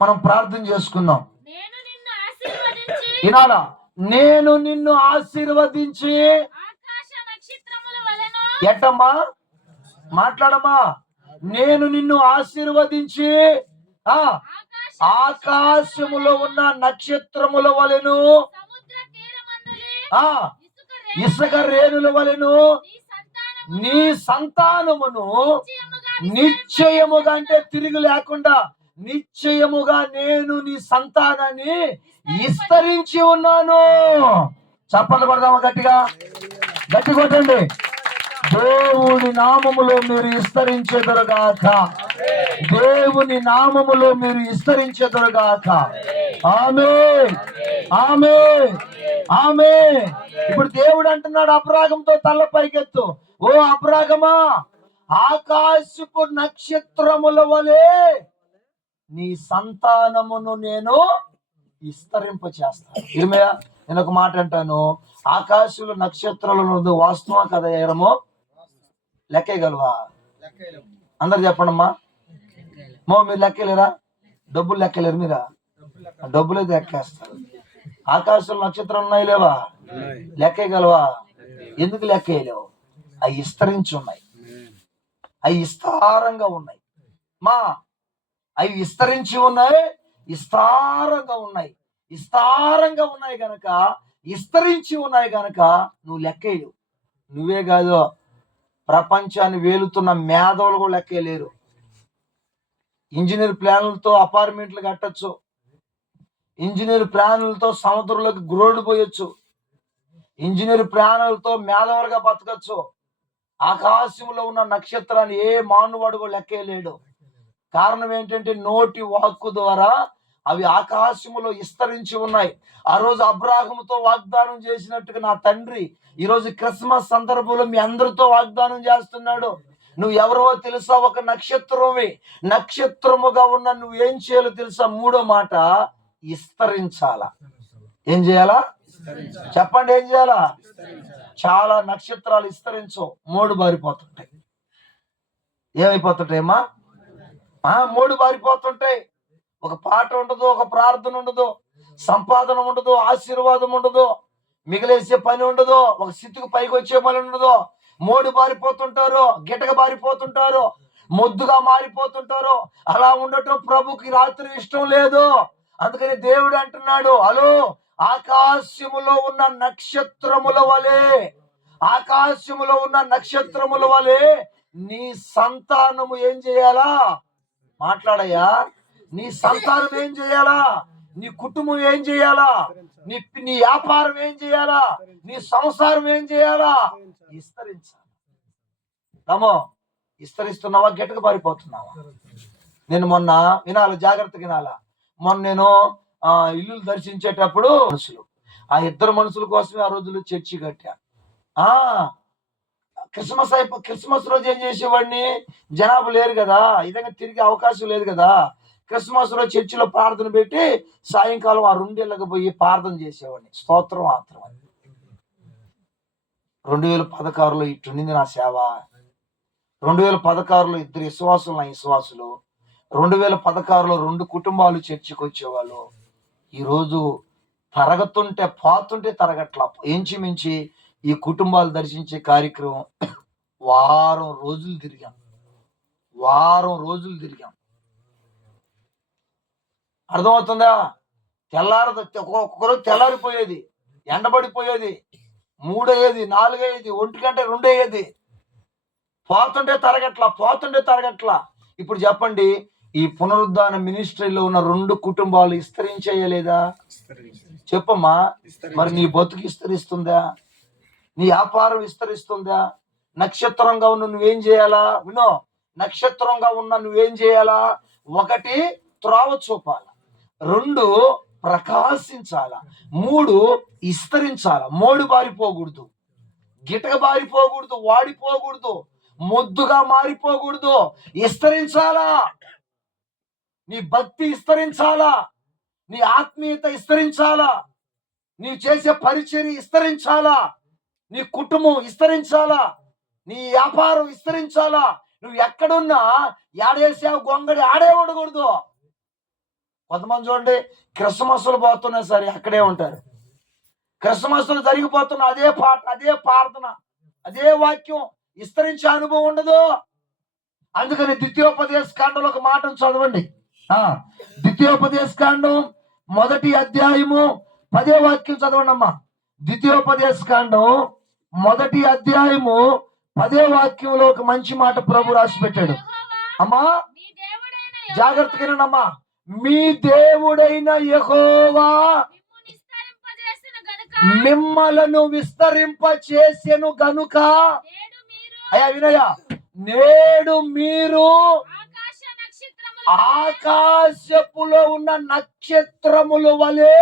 మనం ప్రార్థన చేసుకుందాం. వినాలా? నేను నిన్ను ఆశీర్వదించి ఎట్టమ్మా మాట్లాడమ్మా. నేను నిన్ను ఆశీర్వదించి ఆకాశములో ఉన్న నక్షత్రముల వలెను ఇసుక రేణుల వలెను నీ సంతానమును నిశ్చయముగా, అంటే తిరిగి లేకుండా నిశ్చయముగా నేను నీ సంతానాన్ని విస్తరించి ఉన్నాను. చప్పట్లు కొడదామా గట్టిగా? గట్టి కొట్టండి. దేవుని నామములో మీరు విస్తరించెదరుగాక. దేవుని నామములో మీరు విస్తరించెదరుగాక. ఆమేన్, ఆమేన్, ఆమేన్. ఇప్పుడు దేవుడు అంటున్నాడు అబ్రాహాముతో తల పైకెత్తు. ఓ అబ్రాహామా, ఆకాశపు నక్షత్రముల వలె నీ సంతానమును నేను విస్తరింప చేస్తాను. ఇర్మయా, నేను ఒక మాట అంటాను. ఆకాశంలో నక్షత్రాలు వాస్తవం కదా? ఏరమో లెక్కేయగలవా? అందరు చెప్పండమ్మా. మీరు లెక్కలేరా? డబ్బులు లెక్కలేరు మీరా? డబ్బులు అయితే లెక్కేస్తారు. ఆకాశంలో నక్షత్రాలు ఉన్నాయి లేవా? లెక్కేయగలవా? ఎందుకు లెక్కేయలేవు? అవి విస్తరించి ఉన్నాయి, అవి విస్తారంగా ఉన్నాయి. అవి విస్తరించి ఉన్నాయి, విస్తారంగా ఉన్నాయి. విస్తారంగా ఉన్నాయి గనక, విస్తరించి ఉన్నాయి గనక నువ్వు లెక్కేయలేవు. నువ్వే కాదు, ప్రపంచాన్ని వేలుతున్న మేధావులు కూడా లెక్కేయలేరు. ఇంజనీర్ ప్లాన్లతో అపార్ట్మెంట్లు కట్టచ్చు, ఇంజనీర్ ప్లాన్లతో సముద్రంలోకి గ్రోడ్లు పోయొచ్చు, ఇంజనీర్ ప్లాన్లతో మేధావులుగా బతకచ్చు. ఆకాశంలో ఉన్న నక్షత్రాన్ని ఏ మానవాడు కూడా లెక్కేయలేడు. కారణం ఏంటంటే నోటి వాక్కు ద్వారా అవి ఆకాశములో విస్తరించి ఉన్నాయి. ఆ రోజు అబ్రాహాముతో వాగ్దానం చేసినట్టుగా నా తండ్రి ఈరోజు క్రిస్మస్ సందర్భంలో మీ అందరితో వాగ్దానం చేస్తున్నాడు. నువ్వు ఎవరో తెలుసా? ఒక నక్షత్రమే. నక్షత్రముగా ఉన్న నువ్వు ఏం చేయాలో తెలుసా? మూడో మాట, విస్తరించాలా. ఏం చేయాలా? చెప్పండి, ఏం చేయాలా? చాలా నక్షత్రాలు విస్తరించవు, మోడు బారిపోతుంటాయి. ఏమైపోతుంటాయమ్మా? మోడు బారిపోతుంటాయి. ఒక పాట ఉండదు, ఒక ప్రార్థన ఉండదు, సంపాదన ఉండదు, ఆశీర్వాదం ఉండదు, మిగిలేసే పని ఉండదు, ఒక స్థితికి పైకి వచ్చే పని ఉండదు. మోడు బారిపోతుంటారు, గిటక బారిపోతుంటారు, మొద్దుగా మారిపోతుంటారు. అలా ఉండటం ప్రభుకి రాత్రి ఇష్టం లేదు. అందుకని దేవుడు అంటున్నాడు, హలో, ఆకాశములో ఉన్న నక్షత్రముల వలె, ఆకాశములో ఉన్న నక్షత్రముల వలె నీ సంతానము ఏం చేయాలా? మాట్లాడయ్యా. నీ సంతానం ఏం చేయాలా? నీ కుటుంబం ఏం చేయాలా? నీ వ్యాపారం ఏం చేయాలా? నీ సంసారం ఏం చేయాలా? విస్తరించాలి. రమో, విస్తరిస్తున్నావా? గట్టిగా పారిపోతున్నావా? నేను మొన్న వినాలి, జాగ్రత్తగా వినాలా. మొన్న నేను ఇల్లు దర్శించేటప్పుడు మనుషులు, ఆ ఇద్దరు మనుషుల కోసమే ఆ రోజులు చర్చి కట్టా. క్రిస్మస్ రోజు ఏం చేసేవాడిని? జనాభా లేరు కదా, ఇదంగా తిరిగే అవకాశం లేదు కదా. క్రిస్మస్ రోజు చర్చిలో ప్రార్థన పెట్టి సాయంకాలం ఆ 2 ఏళ్ళకి పోయి ప్రార్థన చేసేవాడిని. స్తోత్రం మాత్రం. 2016లో ఇట్టుండింది నా సేవ. 2016లో 2 విశ్వాసులు, నా విశ్వాసులు. 2016లో 2 కుటుంబాలు చర్చికి వచ్చేవాళ్ళు. ఈరోజు తరగతుంటే పోతుంటే తరగట్లా. ఎంచిమించి ఈ కుటుంబాలు దర్శించే కార్యక్రమం వారం రోజులు తిరిగాం. అర్థమవుతుందా? ఒక్కొక్కరు తెల్లారిపోయేది, ఎండబడిపోయేది, 3 అయ్యేది, 4 అయ్యేది, 1 గంట 2 అయ్యేది. పోతుంటే తరగట్లా. ఇప్పుడు చెప్పండి, ఈ పునరుద్ధాన మినిస్ట్రీలో ఉన్న 2 కుటుంబాలు విస్తరించేయలేదా? చెప్పమ్మా. మరి నీ బతుకు విస్తరిస్తుందా? నీ వ్యాపారం విస్తరిస్తుందా? నక్షత్రంగా ఉన్న నువ్వేం చేయాలా? వినో, నక్షత్రంగా ఉన్న నువ్వేం చేయాలా? 1 త్రోవ చూపాల, 2 ప్రకాశించాలా, 3 విస్తరించాలా. మోడు బారిపోకూడదు, గిటక బారిపోకూడదు, వాడిపోకూడదు, మొద్దుగా మారిపోకూడదు. విస్తరించాలా. నీ భక్తి విస్తరించాలా, నీ ఆత్మీయత విస్తరించాలా, నీవు చేసే పరిచర్య విస్తరించాలా, నీ కుటుంబం విస్తరించాలా, నీ వ్యాపారం విస్తరించాలా. నువ్వు ఎక్కడున్నా ఏడేసావు గొంగడి ఆడే ఉండకూడదు. కొంతమంది చూడండి, క్రిస్మస్లు పోతున్నా సరే అక్కడే ఉంటారు. క్రిస్మస్లు జరిగిపోతున్న అదే పాట, అదే ప్రార్థన, అదే వాక్యం, విస్తరించే అనుభవం ఉండదు. అందుకని ద్వితీయోపదేశ కాండంలో ఒక మాటను చదవండి. ద్వితీయోపదేశ కాండం 1వ అధ్యాయము 10వ వాక్యం చదవండి అమ్మా. ద్వితీయోపదేశ కాండం 1వ అధ్యాయము 10వ వాక్యంలో ఒక మంచి మాట ప్రభు రాసి పెట్టాడు. అమ్మా జాగ్రత్తగానమ్మా. మీ దేవుడైన యెహోవా మిమ్మలను విస్తరింప చేసెను గనుక, అయ్యా వినయ, నేడు మీరు ఆకాశపులో ఉన్న నక్షత్రముల వలె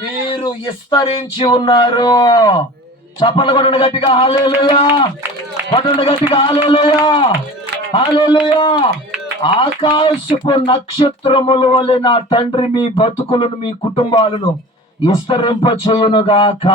మీరు విస్తరించి ఉన్నారు. చప్పట్లు కొట్టండి గట్టిగా, హల్లెలూయా. కొట్టండి గట్టిగా, హల్లెలూయా, హల్లెలూయా. ఆకాశపు నక్షత్రముల వలె నా తండ్రి మీ బతుకులను, మీ కుటుంబాలను విస్తరింప చేయునుగాక.